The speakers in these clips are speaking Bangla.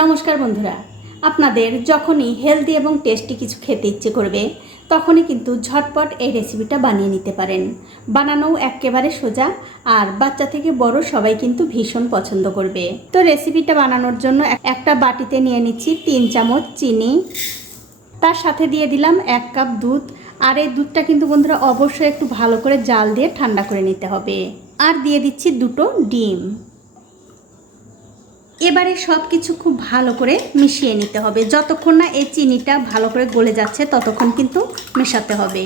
নমস্কার বন্ধুরা। আপনাদের যখনই হেলদি এবং টেস্টি কিছু খেতে ইচ্ছে করবে, তখনই কিন্তু ঝটপট এই রেসিপিটা বানিয়ে নিতে পারেন। বানানোও একেবারে সোজা আর বাচ্চা থেকে বড় সবাই কিন্তু ভীষণ পছন্দ করবে। তো রেসিপিটা বানানোর জন্য একটা বাটিতে নিয়ে নিচ্ছি তিন চামচ চিনি। তার সাথে দিয়ে দিলাম এক কাপ দুধ। আর এই দুধটা কিন্তু বন্ধুরা অবশ্যই একটু ভালো করে জাল দিয়ে ঠান্ডা করে নিতে হবে। আর দিয়ে দিচ্ছি দুটো ডিম। এবারে সব কিছু খুব ভালো করে মিশিয়ে নিতে হবে। যতক্ষণ না এই চিনিটা ভালো করে গলে যাচ্ছে, ততক্ষণ কিন্তু মেশাতে হবে।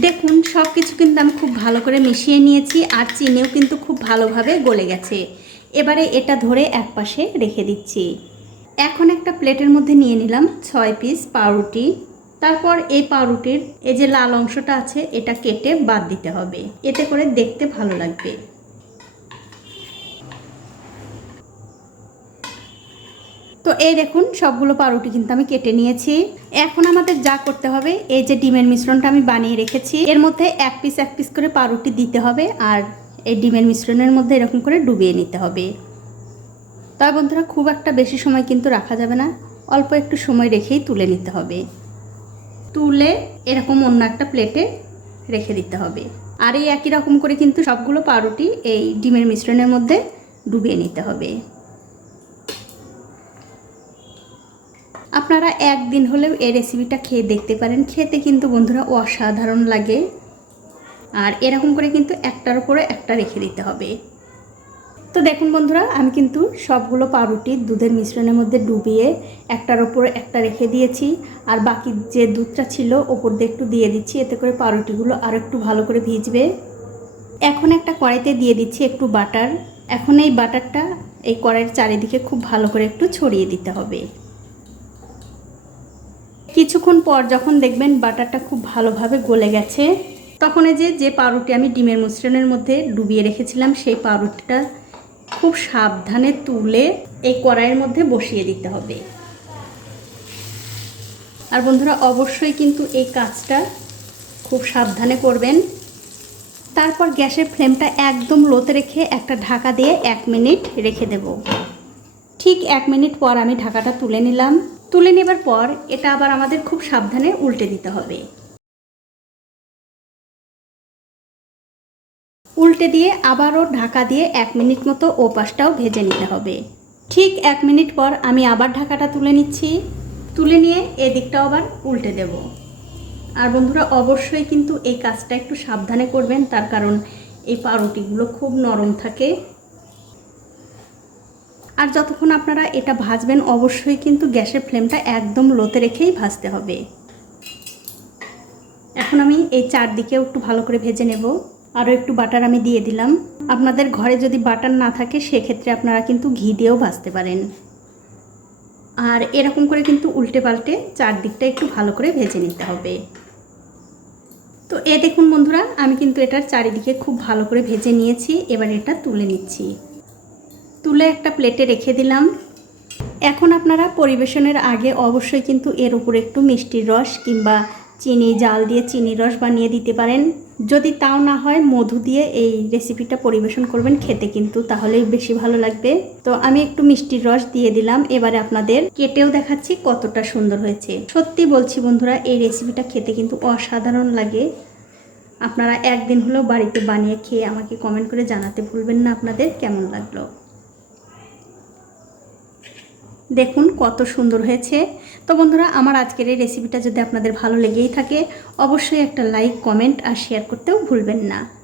দেখুন সব কিছু কিন্তু আমি খুব ভালো করে মিশিয়ে নিয়েছি আর চিনিও কিন্তু খুব ভালোভাবে গলে গেছে। এবারে এটা ধরে এক পাশে রেখে দিচ্ছি। এখন একটা প্লেটের মধ্যে নিয়ে নিলাম ছয় পিস পাউরুটি। তারপর এই পাউরুটির এই যে লাল অংশটা আছে, এটা কেটে বাদ দিতে হবে। এতে করে দেখতে ভালো লাগবে। এই দেখুন, সবগুলো পাউরুটি কিন্তু আমি কেটে নিয়েছি। এখন আমাদের যা করতে হবে, এই যে ডিমের মিশ্রণটা আমি বানিয়ে রেখেছি, এর মধ্যে এক পিস এক পিস করে পাউরুটি দিতে হবে আর এই ডিমের মিশ্রণের মধ্যে এরকম করে ডুবিয়ে নিতে হবে। তবে বন্ধুরা, খুব একটা বেশি সময় কিন্তু রাখা যাবে না, অল্প একটু সময় রেখেই তুলে নিতে হবে। তুলে এরকম অন্য একটা প্লেটে রেখে দিতে হবে। আর এই একই রকম করে কিন্তু সবগুলো পাউরুটি এই ডিমের মিশ্রণের মধ্যে ডুবিয়ে নিতে হবে। আপনারা একদিন হলেও এই রেসিপিটা খেয়ে দেখতে পারেন। খেতে কিন্তু বন্ধুরা অসাধারণ লাগে। আর এরকম করে কিন্তু একটার উপরে একটা রেখে দিতে হবে। তো দেখুন বন্ধুরা, আমি কিন্তু সবগুলো পাউরুটি দুধের মিশ্রণের মধ্যে ডুবিয়ে একটার ওপরে একটা রেখে দিয়েছি। আর বাকি যে দুধটা ছিল, ওপর দিয়ে একটু দিয়ে দিচ্ছি। এতে করে পাউরুটিগুলো আরও একটু ভালো করে ভিজবে। এখন একটা কড়াইতে দিয়ে দিচ্ছি একটু বাটার। এখন এই বাটারটা এই কড়াইয়ের চারিদিকে খুব ভালো করে একটু ছড়িয়ে দিতে হবে। কিছুক্ষণ পর যখন দেখবেন বাটারটা খুব ভালোভাবে গলে গেছে, তখন এই যে যে পাউরুটি আমি ডিমের মিশ্রণের মধ্যে ডুবিয়ে রেখেছিলাম, সেই পাউরুটিটা খুব সাবধানে তুলে এই কড়াইয়ের মধ্যে বসিয়ে দিতে হবে। আর বন্ধুরা, অবশ্যই কিন্তু এই কাজটা খুব সাবধানে করবেন। তারপর গ্যাসের ফ্লেমটা একদম লোতে রেখে একটা ঢাকা দিয়ে এক মিনিট রেখে দেব। ঠিক এক মিনিট পর আমি ঢাকাটা তুলে নিলাম। তুলে নেবার পর এটা আবার আমাদের খুব সাবধানে উল্টে দিতে হবে। উল্টে দিয়ে আবারও ঢাকা দিয়ে এক মিনিট মতো ও পাশটাও ভেজে নিতে হবে। ঠিক এক মিনিট পর আমি আবার ঢাকাটা তুলে নিচ্ছি। তুলে নিয়ে এদিকটাও আবার উল্টে দেব। আর বন্ধুরা, অবশ্যই কিন্তু এই কাজটা একটু সাবধানে করবেন, তার কারণ এই পাউরুটিগুলো খুব নরম থাকে। আর যতক্ষণ আপনারা এটা ভাজবেন, অবশ্যই কিন্তু গ্যাসের ফ্লেমটা একদম লোতে রেখেই ভাজতে হবে। এখন আমি এই চারদিকেও একটু ভালো করে ভেজে নেব। আরও একটু বাটার আমি দিয়ে দিলাম। আপনাদের ঘরে যদি বাটার না থাকে, সেক্ষেত্রে আপনারা কিন্তু ঘি দিয়েও ভাজতে পারেন। আর এরকম করে কিন্তু উল্টে পাল্টে চারদিকটা একটু ভালো করে ভেজে নিতে হবে। তো এ দেখুন বন্ধুরা, আমি কিন্তু এটার চারিদিকে খুব ভালো করে ভেজে নিয়েছি। এবার এটা তুলে নিচ্ছি। তুলে একটা প্লেটে রেখে দিলাম। এখন আপনারা পরিবেশনের আগে অবশ্যই কিন্তু এর উপরে একটু মিষ্টির রস কিংবা চিনি, জাল দিয়ে চিনির রস বানিয়ে দিতে পারেন। যদি তাও না হয়, মধু দিয়ে এই রেসিপিটা পরিবেশন করবেন খেতে কিন্তু তাহলেই বেশি ভালো লাগবে। তো আমি একটু মিষ্টির রস দিয়ে দিলাম। এবারে আপনাদের কেটেও দেখাচ্ছি কতটা সুন্দর হয়েছে। সত্যি বলছি বন্ধুরা, এই রেসিপিটা খেতে কিন্তু অসাধারণ লাগে। আপনারা একদিন হলেও বাড়িতে বানিয়ে খেয়ে আমাকে কমেন্ট করে জানাতে ভুলবেন না আপনাদের। কেমন লাগল? দেখুন কত সুন্দর হয়েছে। তো বন্ধুরা, আমার আজকের এই রেসিপিটা যদি আপনাদের ভালো লেগেই থাকে, অবশ্যই একটা লাইক কমেন্ট আর শেয়ার করতেও ভুলবেন না।